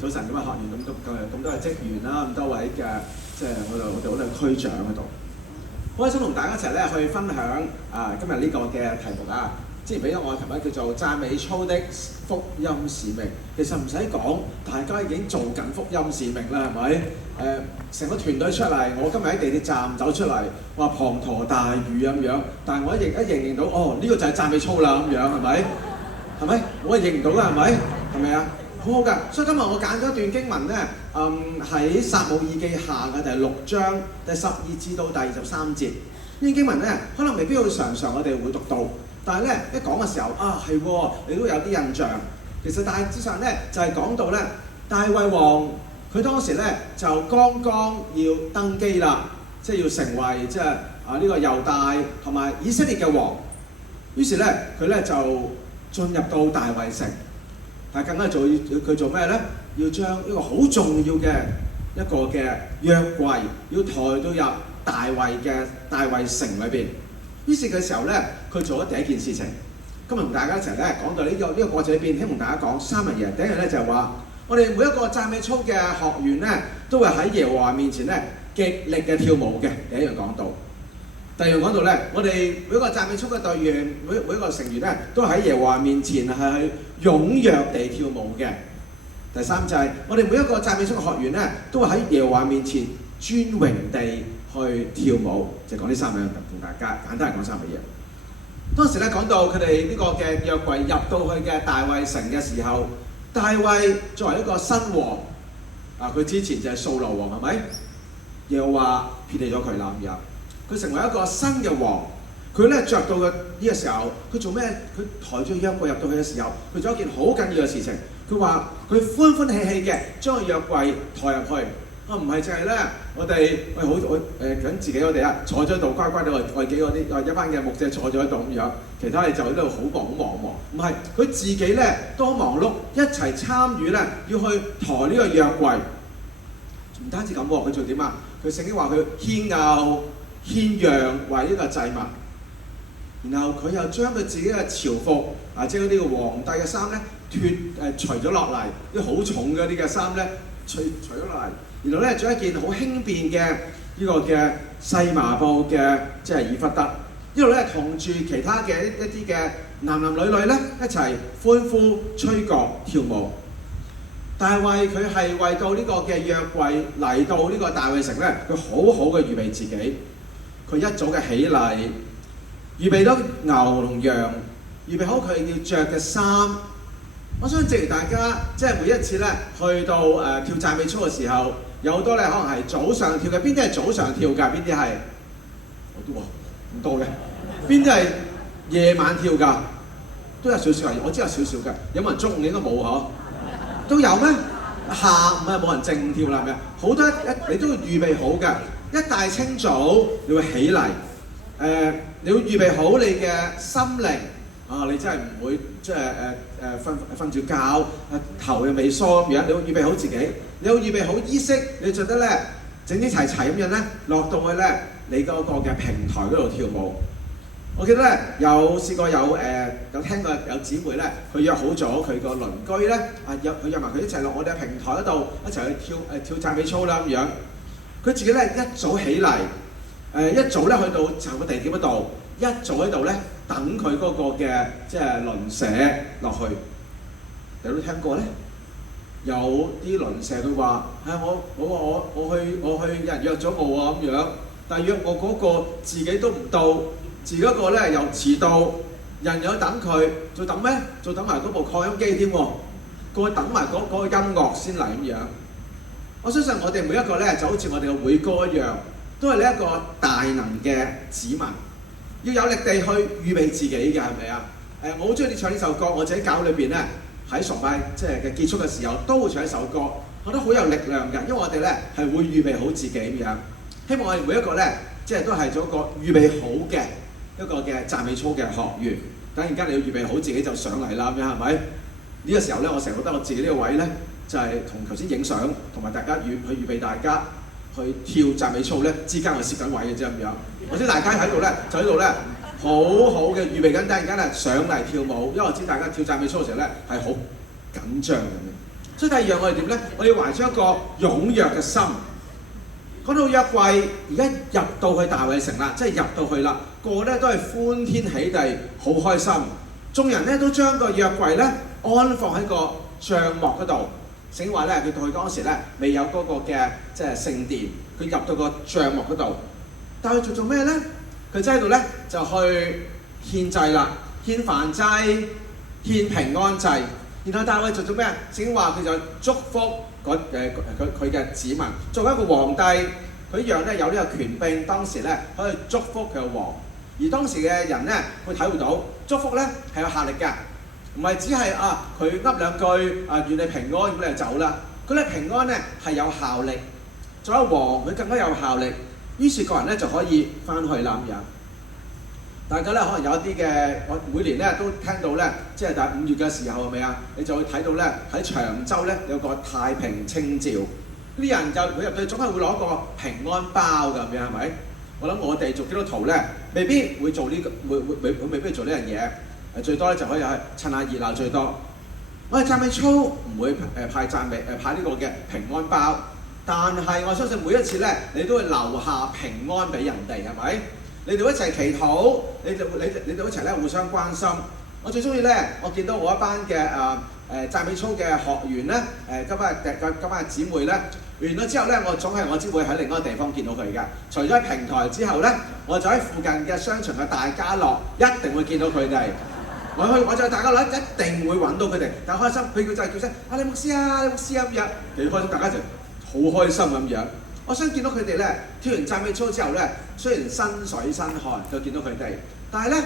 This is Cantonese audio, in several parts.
早晨咁啊，學員咁多嘅職員啦，咁多位嘅即係我哋好多區長喺度，好開心同大家一齊咧去分享今日呢個嘅題目啊。之前俾咗我嘅題目叫做讚美操的福音使命。其實唔使講，大家已經做緊福音使命啦，係咪？成個團隊出嚟，我今日喺地鐵站走出嚟，話滂沱大雨咁樣，但係我一認到，哦，呢個就係讚美操啦咁樣，係咪？係咪？我係認唔到㗎，係咪？係咪啊？好好㗎，所以今日我揀咗一段經文咧，喺撒母耳記下嘅第6章第12至到第23節。呢段經文咧，可能未必會常常我哋會讀到，但係咧一講嘅時候啊，係喎，你都有啲印象。其實大致上咧就係講到咧，大衛王佢當時咧就剛剛要登基啦，即係要成為即係呢個猶大同埋以色列嘅王。於是咧佢咧就進入到大衛城。但係更加佢做咩咧？要將一個好重要嘅一個嘅約櫃，要抬到入大衛城裏邊。於是嘅時候咧，佢做咗第一件事情。今日同大家一齊咧講到呢個過程裏邊，希望大家講3樣嘢。第一樣咧就係話，我哋每一個讚美操嘅學員咧，都會喺耶和華面前咧極力嘅跳舞嘅。第一樣講到。第二樣講到咧，我哋每一個讚美操嘅隊員，每一個成員咧，都喺耶和華面前係去踴躍地跳舞嘅。第三就係我哋每一個讚美操嘅學員咧，都會喺耶和華面前尊榮地去跳舞。就講呢3樣同大家簡單係講3樣嘢。當時咧講到佢哋呢個嘅約櫃入到去嘅大衛城嘅時候，大衛作為一個新王，佢之前就係掃羅王係咪？耶和華撇棄咗佢啦咁樣。佢成為一個新嘅王，佢咧着到嘅呢個時候，佢做咩？佢抬住約櫃入到去嘅時候，佢做一件好緊要嘅事情。佢話佢歡歡喜喜嘅將個約櫃抬入去。唔係淨係咧，我哋緊自己我哋坐咗喺度乖乖地我哋幾個啲一班嘅牧者坐咗喺度咁樣，其他嘢就喺度好忙。唔係，佢自己咧都忙碌，一齊參與咧要去抬呢個約櫃。唔單止咁喎，佢做點啊？佢聖經話佢獻牛獻羊為呢個祭物，然後佢又將佢自己嘅朝服即係嗰啲皇帝嘅衫咧除咗落嚟，啲好重嘅啲嘅衫咧除咗落嚟，然後咧著一件好輕便嘅呢個嘅細麻布嘅即係以弗得，呢度咧同住其他嘅一啲嘅男女咧一齊歡呼吹角跳舞。大衛佢係為到呢個嘅約櫃嚟到呢個大衛城咧，佢好好嘅預備自己。佢一早嘅起嚟，預備咗牛同羊，預備好佢要着嘅衫。我相信正如大家即係每一次咧去到跳讚美操嘅時候，有好多咧可能係早上跳嘅，邊啲係早上跳㗎？邊啲係我都話唔多嘅，邊啲係夜晚跳㗎？都有少少係，我知有少少嘅。有冇人中午應該冇嗬？都有咩？下午冇人正跳啦，係咪啊？好多你都要預備好㗎。一大清早你會起嚟，你要預備好你嘅心靈你真係唔會即係瞓住覺，頭又未梳咁樣，你要預備好自己，你要預備好衣飾，你著得咧整整齊齊咁樣咧，落到去咧你嗰個嘅平台嗰度跳舞。我記得咧有試過有聽過有姊妹咧，佢約好咗佢個鄰居咧，佢約埋佢一齊落我哋嘅平台嗰度一齊去跳讚美操啦咁樣。佢自己咧一早起嚟，一早咧去到就個地點嗰度，一早喺度咧等佢嗰個嘅即係鄰舍落去。你都聽過咧？有啲鄰舍佢話：我去有人約咗我啊咁樣，但係約我嗰個自己都唔到，自己嗰個咧又遲到，人又等佢，仲等咩？仲等埋嗰部擴音機添喎，過去等埋嗰個音樂先嚟咁樣。我相信我哋每一個咧就好似我哋嘅會歌一樣，都係呢一個大能嘅子民，要有力地去預備自己嘅，係咪啊？我好中意你唱呢首歌，我自己教裏邊咧喺崇拜即係嘅結束嘅時候都會唱一首歌，我覺得好有力量㗎，因為我哋咧係會預備好自己咁樣。希望我哋每一個咧即係都係做一個預備好嘅一個嘅讚美操嘅學員。等陣間你要預備好自己就上嚟啦，咁樣係咪？呢個時候咧，我成日覺得我自己呢個位咧。就係同頭先影相，同埋大家去預備大家去跳讚美操咧之間係攝緊位嘅啫咁樣。我知大家喺度咧，就喺度咧好好嘅預備緊，突然間咧上嚟跳舞，因為我知大家跳讚美操嘅時候咧係好緊張嘅。所以第二樣我哋點咧？我哋懷住一個踴躍嘅心。講到約櫃，而家入到去大衛城啦，即係入到去啦，個個咧都係歡天喜地，好開心。眾人咧都將個約櫃咧安放喺個帳幕嗰度。聖經話咧，佢到去當時咧未有嗰個嘅即係聖殿，佢入到個帳幕嗰度。但係佢做咩咧？佢喺度咧就去獻祭啦，獻燔祭、獻平安祭。然後大衛做咩？聖經話佢就祝福佢嘅子民。作為一個皇帝，佢一樣咧有呢個權柄，當時咧可以祝福佢嘅王。而當時嘅人咧會體會到祝福咧係有效力嘅，唔係只係佢噏兩句願你平安咁你就走啦。佢咧平安咧係有效力，作為王佢更加有效力。於是個人咧就可以翻去啦咁樣。大家咧可能有一啲嘅，我每年咧都聽到咧，即係5月嘅時候係咪啊？你就會睇到咧喺長洲咧有個太平清醮，啲人就佢入去總係會攞個平安包㗎咁樣係咪？我諗我哋做基督徒咧，未必會做呢個，未必做呢樣嘢。最多咧就可以係趁下熱鬧最多。我哋讚美操唔會派呢個嘅平安包，但係我相信每一次咧，你都會留下平安俾人哋係咪？你哋一齊祈禱，你哋一齊咧互相關心。我最中意咧，我見到我一班嘅讚美操嘅學員咧，今班嘅姊妹咧，完咗之後咧，我總係我只會喺另一個地方見到佢嘅。除咗喺平台之後咧，我就喺附近嘅商場嘅大家樂一定會見到佢哋。我就大家樂一定會揾到佢哋，但開心，佢就係叫聲你牧師啊，你牧師啊咁樣，幾開心，大家就好開心咁樣。我想見到佢哋咧，跳完讚美操之後咧，雖然身水身汗，就見到佢哋，但係咧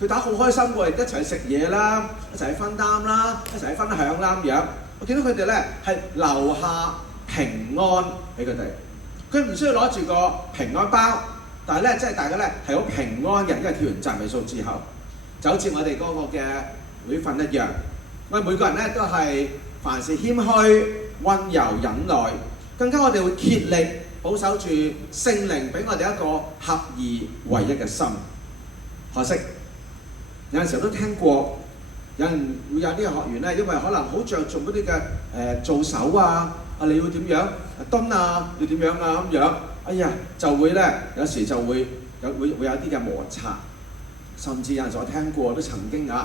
佢打好開心喎，一齊去食嘢啦，一齊去分擔啦，一齊去分享啦咁樣。我見到佢哋咧係留下平安俾佢哋，佢唔需要攞住個平安包，但係咧即係大家咧係好平安嘅，因為跳完讚美操之後，就好似我哋嗰個嘅會訓一樣，我哋每個人咧都係凡事謙虛、溫柔、忍耐，更加我哋會竭力保守住聖靈俾我哋一個合而為一嘅心。可惜有陣時候都聽過，有人會有啲學員咧，因為可能好着重嗰啲嘅做手啊，你要點樣蹲啊，要點樣啊咁樣，哎呀就會咧有時就會有啲嘅摩擦，甚至有陣時我聽過都曾經好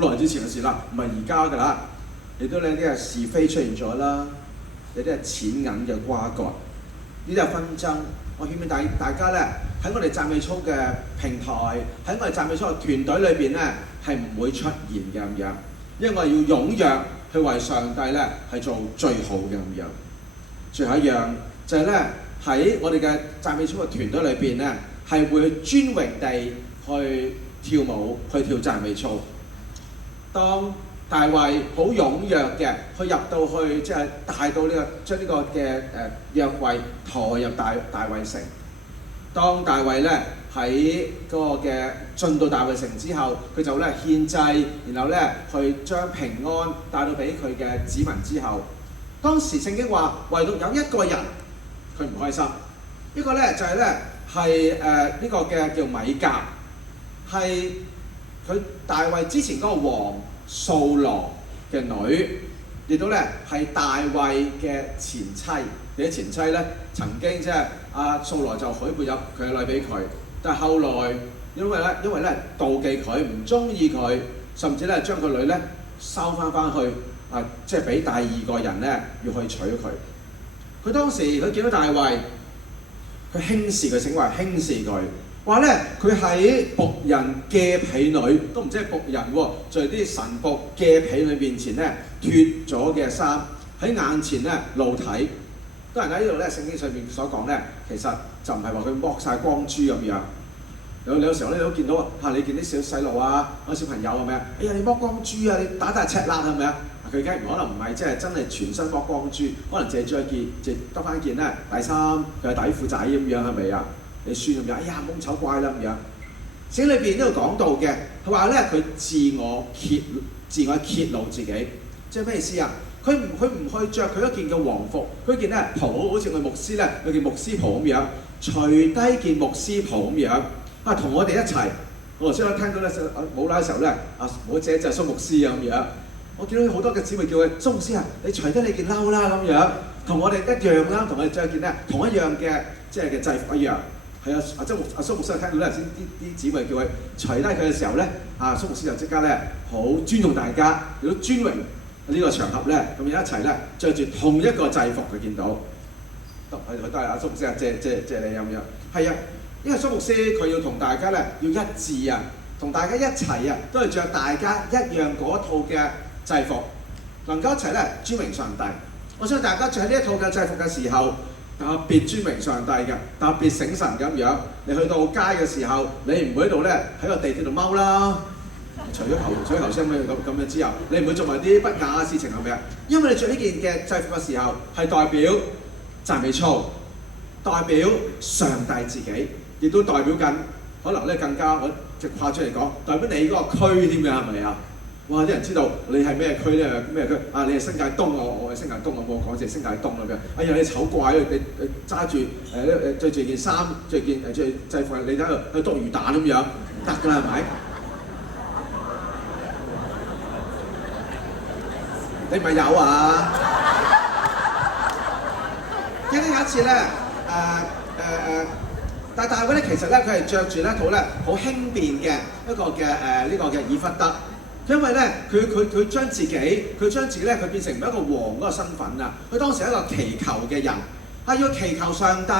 耐之前嘅事啦，唔係而家㗎啦，亦都有啲係是非出現咗啦。有啲係錢銀嘅瓜葛，呢啲係紛爭。我勸勉大家咧，喺我哋讚美操嘅平台，喺我哋讚美操嘅團隊裏邊咧，係唔會出現嘅咁樣，因為我哋要踴躍去為上帝咧係做最好嘅咁樣。最後一樣就係咧喺我哋嘅讚美操嘅團隊裏邊咧，係會尊榮地去跳舞，去跳讚美操。當大衛好踴躍嘅，去入到去即係帶到將呢個嘅約櫃抬入大衛城。當大衛咧喺嗰個嘅進到大衛城之後，佢就咧獻祭，然後咧去將平安帶到俾佢嘅子民之後，當時聖經話唯獨有一個人佢唔開心，呢個咧就係咧係呢個嘅叫米甲，係佢大衛之前嗰個王掃羅嘅女，亦都咧係大衛嘅前妻。佢嘅前妻咧曾經即係掃羅就許配咗佢嘅女俾佢，但係後來因為咧妒忌佢，唔中意佢，甚至咧將個女咧收翻去即係俾第二個人咧要去娶佢。佢當時佢見到大衛，佢輕視佢，醒話輕視佢。話咧，佢喺僕人嘅婢女，都唔知係僕人喎，就係啲神僕嘅婢女面前咧脱咗嘅衫，喺眼前咧露體。當然喺呢度咧，聖經上面所講咧，其實就唔係話佢剝晒光豬咁樣。有時候咧，你都見到你見啲小細路啊，小朋友係咪啊？哎呀，你剝光豬啊，你打赤肋係咪啊？佢梗係可能唔係即係真係全身剝光豬，可能淨係著一件，淨得翻件咧底衫，佢係底褲仔咁樣係咪啊？你孫咁樣，哎呀蒙醜怪啦咁樣。聖經裏邊呢度講到嘅，佢話咧佢自我揭露自己，即係咩意思啊？佢唔去着佢一件嘅皇服，佢件咧袍，好似我牧師咧有件牧師袍咁樣，除低件牧師袍咁樣，同我哋一齊。我頭先我聽到咧冇啦嘅時候咧，我姐就係蘇牧師咁樣，我見到好多嘅姊妹叫佢蘇牧師啊，你除低你件褸啦咁樣，同我哋一樣啦，同我哋着件咧同一樣嘅即係嘅制服一樣。係啊，阿蘇牧師聽到咧，頭先啲姊妹叫佢除低佢嘅時候咧，蘇牧師就即刻咧好尊重大家，亦都尊榮呢個場合咧，咁樣一齊咧着住同一個制服，佢見到，佢都係阿蘇牧師啊，謝你咁樣。係啊，因為蘇牧師佢要同大家咧要一致啊，同大家一齊啊，都係着大家一樣嗰套嘅制服，能夠一齊咧尊榮上帝。我相信大家着呢一套嘅制服嘅時候，特別尊榮上帝嘅，特別醒神咁樣。你去到街嘅時候，你唔會喺度咧喺個地鐵度踎啦。除咗頭先咁樣之後，你唔會做埋啲不雅嘅事情係咪啊？因為你着呢件嘅制服嘅時候，係代表讚美操，代表上帝自己，亦都代表緊可能咧更加我直誇出嚟講，代表你嗰個區添㗎，係咪啊？哇！啲人知道你係咩區咧？咩區？你係新界東，我係新界東，我冇講淨係新界東咁樣。哎呀，你醜怪你揸住著住件衫，著制服，你喺度去篤魚蛋咁樣，得㗎啦，係咪？你咪有啊？記得有一次咧，但大衛咧其實咧佢係着住一套咧好輕便嘅一個嘅呢個嘅以弗得。因為咧，佢將自己咧，佢變成唔係一個王嗰個身份啊！佢當時係一個祈求嘅人，要祈求上帝，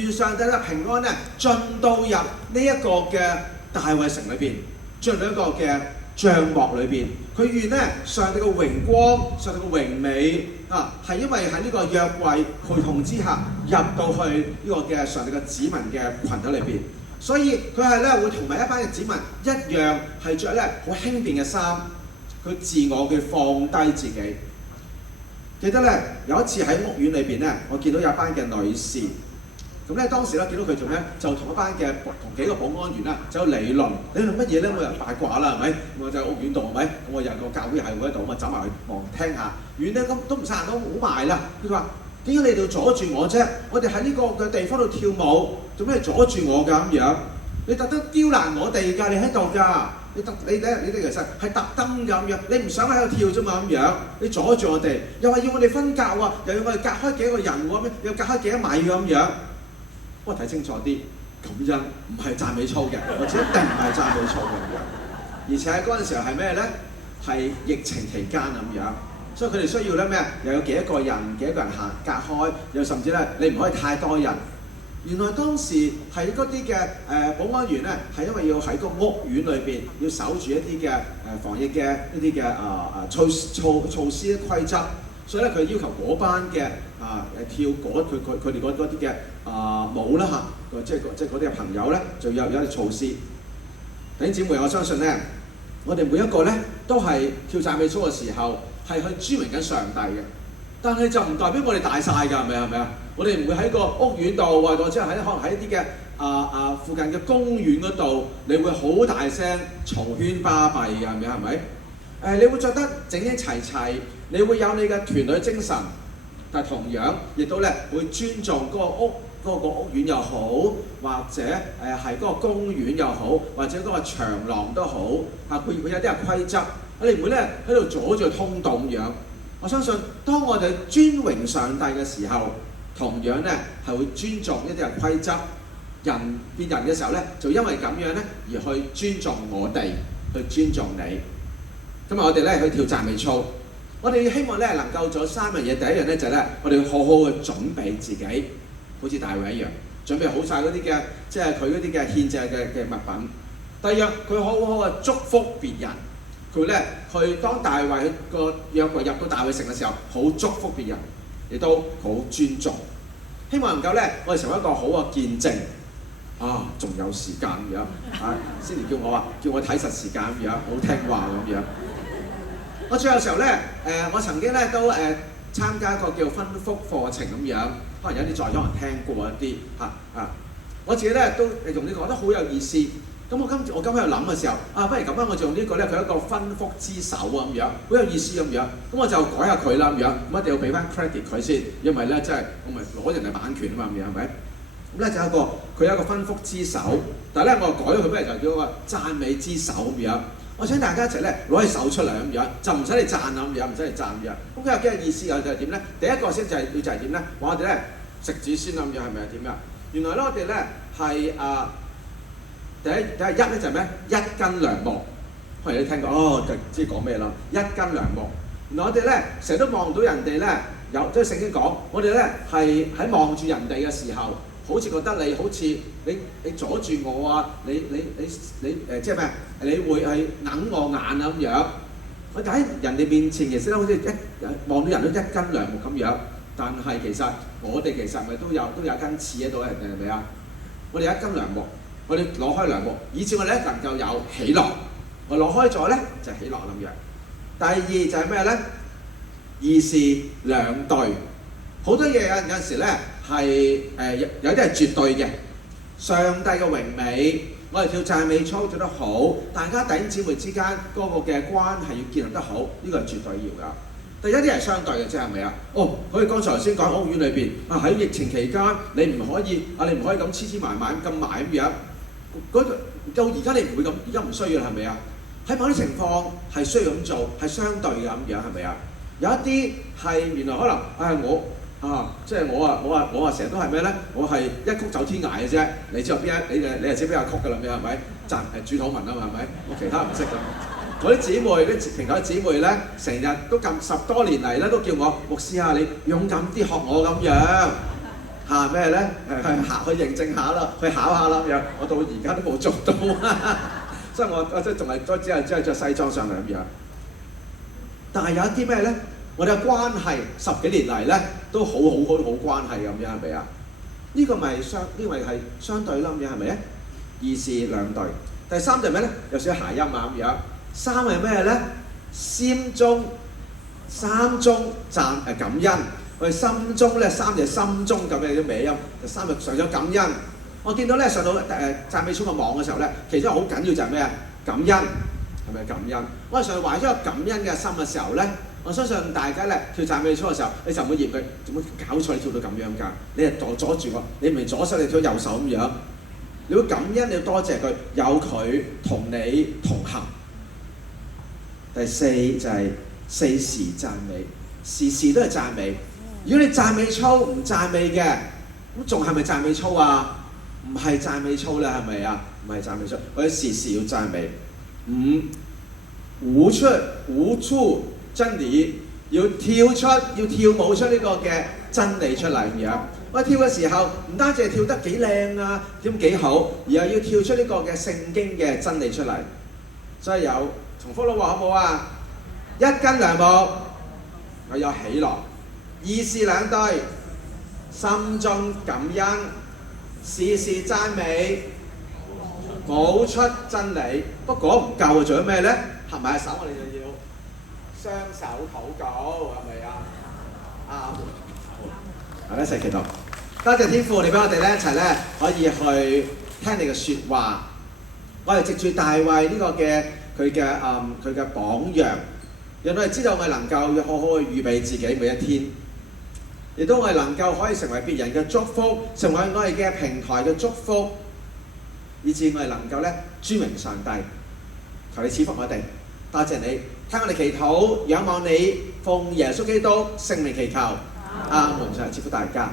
願上帝嘅平安咧進到入呢一個嘅大衛城裏邊，進入到一個嘅帳幕裏邊。佢願咧上帝嘅榮光、上帝嘅榮美係因為喺呢個約櫃陪同之下入到去呢個嘅上帝嘅子民嘅群體裏邊。所以佢係咧會同埋一班嘅子民一樣係着咧好輕便嘅衫，佢自我嘅放低自己。記得咧有一次喺屋苑裏邊咧，我見到有一班嘅女士，咁咧當時咧見到佢做咩？就同一班嘅同幾個保安員啦，就理論乜嘢咧？冇人八卦啦，係咪？我就喺屋苑度係咪？咁我有個教會係會喺度，咁啊走埋去望聽下。遠咧咁都唔散到好埋啦。佢話：點解你哋阻住我啫？我哋喺呢個嘅地方度跳舞，做咩阻住我㗎咁樣？你特登刁難我哋㗎，你喺度㗎。你哋其實係特登㗎咁樣，你唔想喺度跳啫嘛咁樣，你阻住我哋，又話要我哋分隔喎，又要我哋隔開幾個人喎，又隔開幾多米咁樣。不過睇清楚啲，感恩唔係讚美操嘅，或者一定唔係讚美操嘅。而且嗰陣時候係咩咧？係疫情期間咁樣。所以佢哋需要咧咩？又有幾多個人行隔開，又甚至咧你唔可以太多人。原來當時係嗰啲嘅保安員咧，係因為要喺個屋苑裏邊要守住一啲嘅防疫嘅一啲嘅措施規則，所以咧佢要求嗰班嘅跳佢哋嗰啲嘅舞啦嚇，即係嗰啲嘅朋友咧，就有啲措施。弟兄姊妹，我相信咧，我哋每一個咧都係跳讚美操嘅時候，係去尊榮緊上帝嘅，但係就唔代表我哋大晒㗎，係咪啊？我哋唔會喺個屋苑度，或者可能喺一啲嘅附近嘅公園嗰度，你會好大聲嘈喧巴閉㗎，係咪？你會着得整整齊齊，你會有你嘅團隊精神，但係同樣亦都咧會尊重嗰個屋苑又好，或者係嗰個公園又好，或者嗰個長廊都好，佢有啲嘅規則。你唔會咧喺度阻住通道咁樣。我相信當我哋尊榮上帝嘅時候，同樣咧係會尊重一啲嘅規則。人變人嘅時候咧，就因為咁樣咧而去尊重我哋，去尊重你。今日我哋咧去跳讚美操，我哋希望咧能夠做三樣嘢。第一樣咧就係咧，我哋要好好去準備自己，好似大衛一樣，準備好晒嗰啲嘅，即係佢嗰啲嘅獻祭嘅物品。第二樣，佢好好去祝福別人。佢咧去當大衛個約櫃入到大衛城嘅時候，好祝福別人，亦都好尊重。希望能夠咧，我哋成為一個好嘅見證。仲有時間咁樣，Cindy 叫我睇實時間咁樣，好聽話咁樣。我最後時候咧，我曾經咧都參加一個叫分福課程咁樣，可能有啲在座人聽過一啲我自己咧都用呢個覺得好有意思。咁我今日喺度諗嘅時候，不如咁樣，我就用呢個咧，佢係一個分福之手咁樣，好有意思咁樣。咁我就改下佢啦咁樣，咁一定要俾翻 credit 佢先，因為咧即係我咪攞人哋版權啊嘛咁樣係咪？咁咧就佢有一個分福之手，但係咧我改咗佢，不如就叫個讚美之手咁樣。我請大家一齊咧攞起手出嚟咁樣，就唔使你讚咁樣，唔使你讚咁樣。咁佢有幾個意思就係點咧？第一個先就係要就係點咧？話我哋咧食子先咁樣係咪啊？點啊？原來咧我哋咧係第一咧就係咩？一斤兩木。可能你聽過哦，就知講咩啦。一斤兩木。原來我哋咧成日都望到人哋咧有，即係聖經講，我哋咧係喺望住人哋嘅時候，好似覺得你好似你阻住我啊，你即係咩？你會係揞我眼啊咁樣。我喺人哋面前其實咧好似望到人都一斤兩木咁樣，但係其實我哋其實咪都有一根刺喺度嘅，係咪啊？我哋一斤兩木，我哋攞開兩木，以至我哋咧能夠有喜樂。我攞開咗咧就係喜樂咁樣。第二就係咩咧？義是兩對，好多嘢有陣時咧係有啲係絕對嘅。上帝嘅榮美，我哋跳讚美操做得好，大家弟兄姊妹之間嗰個嘅關係要建立得好，呢個係絕對要㗎。但有啲係相對嘅啫，係咪啊？哦，好似剛才頭先講屋苑裏邊喺疫情期間，你唔可以咁黐埋埋咁埋咁樣。到而家你唔會咁，而家唔需要啦，係咪啊？喺某啲情況係需要咁做，係相對嘅咁樣，係咪啊？有一啲係原來可能即係我成日都係咩咧？我係一曲走天涯嘅啫。你知道邊一？你係知邊個曲㗎啦？咁樣係咪？主禱文啊嘛係咪？我其他唔識㗎。我啲姊妹啲平台姊妹咧，成日都咁10多年嚟咧，都叫我牧師啊，你勇敢啲學我咁樣咩咧？去認證下啦，去考下啦咁樣。我到而家都冇做到，所以我即係仲係只係着西裝上嚟咁樣。但係有一啲咩咧？我哋嘅關係10幾年嚟咧都好關係咁樣係咪啊？呢個咪係相對啦咁樣係咪啊？義是兩對。第三就係咩咧？有少少諧音啊咁樣。三係咩咧？三中感恩。我哋心中咧，三就係心中咁嘅啲尾音，就三就上咗感恩。我見到咧上到讚美操個網嘅時候咧，其中好緊要就係咩啊？感恩係咪感恩？我哋上去懷咗個感恩嘅心嘅時候咧，我相信大家咧跳讚美操嘅時候，你就唔會嫌佢做乜搞錯，你跳到咁樣㗎？你係阻住我，你唔係左手你跳右手咁樣，你會感恩，你要多謝佢，有佢同你同行。第四就係四時讚美，時時都係讚美。如果你讚美操唔讚美嘅，咁仲係咪讚美操啊？唔係讚美操啦，係咪啊？唔係讚美操，我哋時時要讚美。舞出真理，要跳舞出呢個嘅真理出嚟咁樣。我跳嘅時候唔單止係跳得幾靚啊，點幾好，而係要跳出呢個嘅聖經嘅真理出嚟。所以有重複咯喎，好唔好啊？一斤兩木，我有喜樂；義是兩對，心中感恩；時時讚美，舞出真理。不過唔夠啊，仲有咩咧？合埋手，我哋就要雙手禱告，係咪啊？大家一齊祈禱。多謝天父，你俾我哋咧一齊咧可以去聽你嘅説話。我哋藉住大衛呢個嘅佢嘅榜樣，讓我哋知道我哋能夠要好好去預備自己每一天，亦都我哋能夠可以成為別人嘅祝福，成為我哋嘅平台嘅祝福，以致我哋能夠咧尊榮上帝。求你賜福我哋，多謝你聽我哋祈禱，仰望你，奉耶穌基督聖名祈求，阿門。上嚟賜福大家。